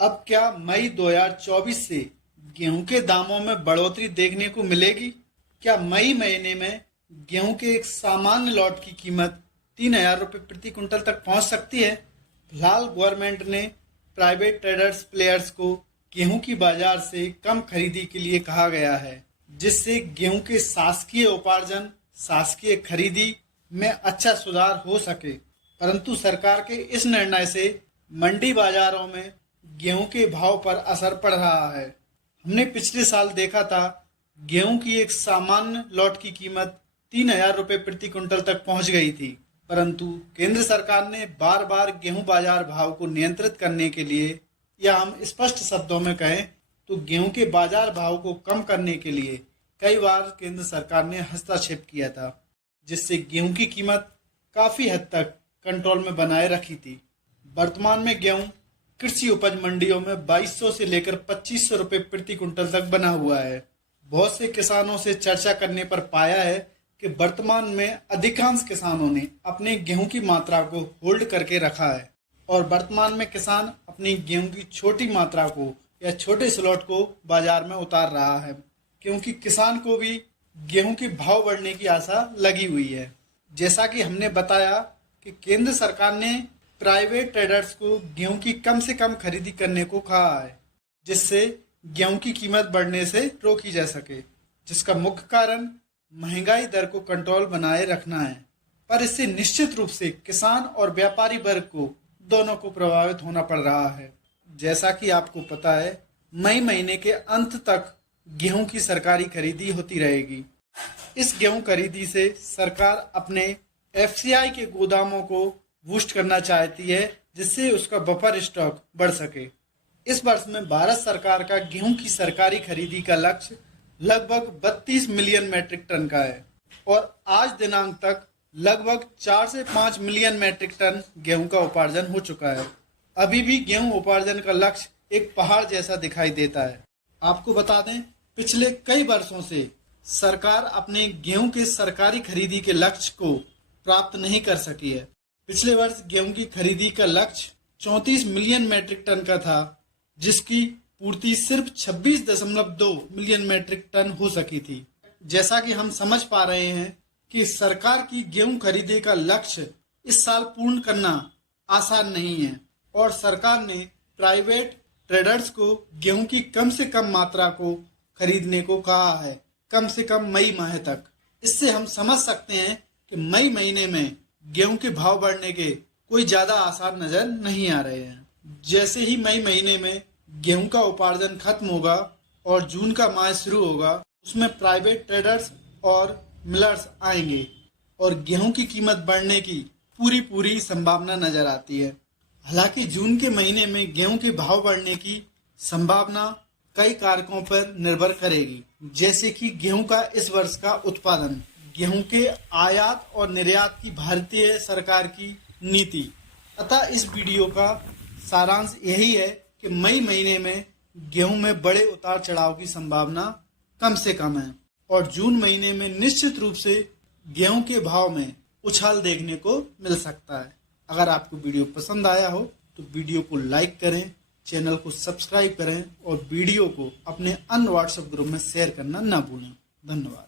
अब क्या मई 2024 से गेहूं के दामों में बढ़ोतरी देखने को मिलेगी? क्या मई महीने में गेहूं के एक सामान्य लॉट की कीमत 3,000 रुपये प्रति क्विंटल तक पहुंच सकती है? फिलहाल गवर्नमेंट ने प्राइवेट ट्रेडर्स प्लेयर्स को गेहूं की बाजार से कम खरीदी के लिए कहा गया है, जिससे गेहूं के शासकीय उपार्जन, शासकीय खरीदी में अच्छा सुधार हो सके। परंतु सरकार के इस निर्णय से मंडी बाजारों में गेहूं के भाव पर असर पड़ रहा है। हमने पिछले साल देखा था, गेहूं की एक सामान्य लॉट की कीमत 3,000 रुपये प्रति क्विंटल तक पहुंच गई थी। परंतु केंद्र सरकार ने बार बार गेहूं बाजार भाव को नियंत्रित करने के लिए, या हम स्पष्ट शब्दों में कहें तो गेहूं के बाजार भाव को कम करने के लिए कई बार केंद्र सरकार ने हस्तक्षेप किया था, जिससे गेहूं की कीमत काफी हद तक कंट्रोल में बनाए रखी थी। वर्तमान में गेहूं कृषि उपज मंडियों में 2200 से लेकर 2500 रुपये प्रति क्विंटल तक बना हुआ है। बहुत से किसानों से चर्चा करने पर पाया है कि वर्तमान में अधिकांश किसानों ने अपने गेहूं की मात्रा को होल्ड करके रखा है और वर्तमान में किसान अपनी गेहूं की छोटी मात्रा को या छोटे स्लॉट को बाजार में उतार रहा है, क्योंकि किसान को भी गेहूं के भाव बढ़ने की आशा लगी हुई है। जैसा कि हमने बताया कि केंद्र सरकार ने प्राइवेट ट्रेडर्स को गेहूं की कम से कम खरीदी करने को कहा है, जिससे गेहूं की कीमत बढ़ने से रोकी जा सके, जिसका मुख्य कारण महंगाई दर को कंट्रोल बनाए रखना है। पर इससे निश्चित रूप से किसान और व्यापारी वर्ग को दोनों को प्रभावित होना पड़ रहा है। जैसा कि आपको पता है, मई महीने के अंत तक गेहूं की सरकारी खरीदी होती रहेगी। इस गेहूं खरीदी से सरकार अपने एफसीआई के गोदामों को बूस्ट करना चाहती है, जिससे उसका बफर स्टॉक बढ़ सके। इस वर्ष में भारत सरकार का गेहूं की सरकारी खरीदी का लक्ष्य लगभग 32 मिलियन मैट्रिक टन का है और आज दिनांक तक लगभग 4 से 5 मिलियन मैट्रिक टन गेहूं का उपार्जन हो चुका है। अभी भी गेहूं उपार्जन का लक्ष्य एक पहाड़ जैसा दिखाई देता है। आपको बता दें, पिछले कई वर्षों से सरकार अपने गेहूं के सरकारी खरीदी के लक्ष्य को प्राप्त नहीं कर सकी है। पिछले वर्ष गेहूं की खरीदी का लक्ष्य 34 मिलियन मैट्रिक टन का था, जिसकी पूर्ति सिर्फ 26.2 मिलियन मैट्रिक टन हो सकी थी। जैसा कि हम समझ पा रहे हैं कि सरकार की गेहूं खरीदी का लक्ष्य इस साल पूर्ण करना आसान नहीं है और सरकार ने प्राइवेट ट्रेडर्स को गेहूं की कम से कम मात्रा को खरीदने को कहा है, कम से कम मई माह तक। इससे हम समझ सकते हैं कि मई महीने में गेहूं के भाव बढ़ने के कोई ज्यादा आसार नजर नहीं आ रहे हैं। जैसे ही मई महीने में गेहूं का उपार्जन खत्म होगा और जून का माह शुरू होगा, उसमें प्राइवेट ट्रेडर्स और मिलर्स आएंगे और गेहूं की कीमत बढ़ने की पूरी संभावना नजर आती है। हालांकि जून के महीने में गेहूं के भाव बढ़ने की संभावना कई कारकों पर निर्भर करेगी, जैसे कि गेहूं का इस वर्ष का उत्पादन, गेहूं के आयात और निर्यात की भारतीय सरकार की नीति। अतः इस वीडियो का सारांश यही है कि मई महीने में गेहूं में बड़े उतार चढ़ाव की संभावना कम से कम है और जून महीने में निश्चित रूप से गेहूं के भाव में उछाल देखने को मिल सकता है। अगर आपको वीडियो पसंद आया हो तो वीडियो को लाइक करें, चैनल को सब्सक्राइब करें और वीडियो को अपने अन्य व्हाट्सएप ग्रुप में शेयर करना न भूलें। धन्यवाद।